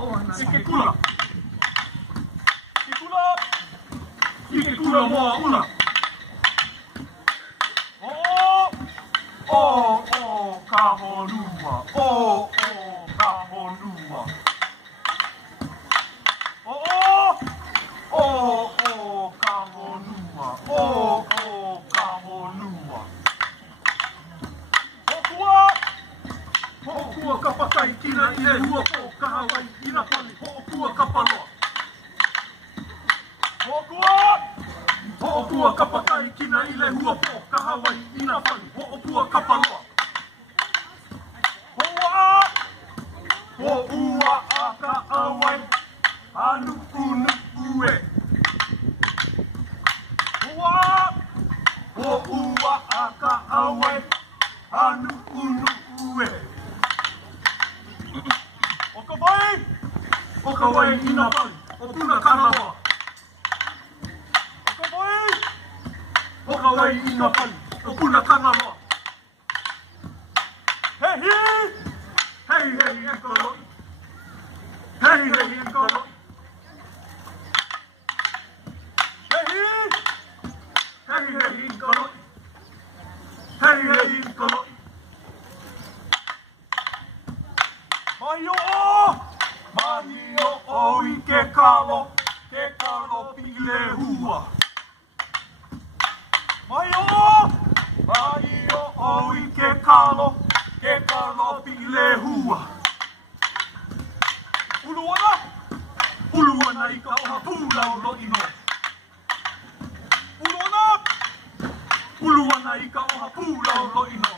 Ike kula. Ike kula moa ula. Ka honua. Ka honua. Ka honua. Ka honua. Ho'okua ka pakai kina I le hua po ka Hawaii ina pali. Ho'okua ka paloa. Ho'okua ka pakai kina I le hua po ka Hawaii ina pali. Ho'okua ka paloa. Ho'ua a ka awai anuku nuku e. Ho'ua a ka awai anuku nuku e. O ka wai ina pali, o puna kanawa. O ka wai ina pali, o puna kanawa. Hei e koloi. Hei e koloi. Hei e koloi. Hei e koloi. Mahio o I ke kalo pi le hua. Mahio o I ke kalo pi le hua. Uluana I ka oha pūlau lo'ino. Uluana I ka oha pūlau lo'ino.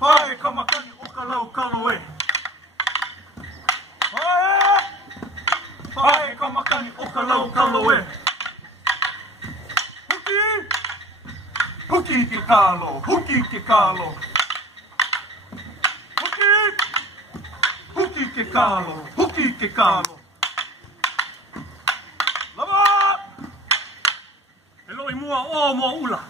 Pae ka makani o ka lau kaloe. Pae ka makani o ka lau kaloe. Huki ke kalo. Huki ke kalo. Huki ke kalo. Huki ke kalo. Lava! Eloi mua o mua ula.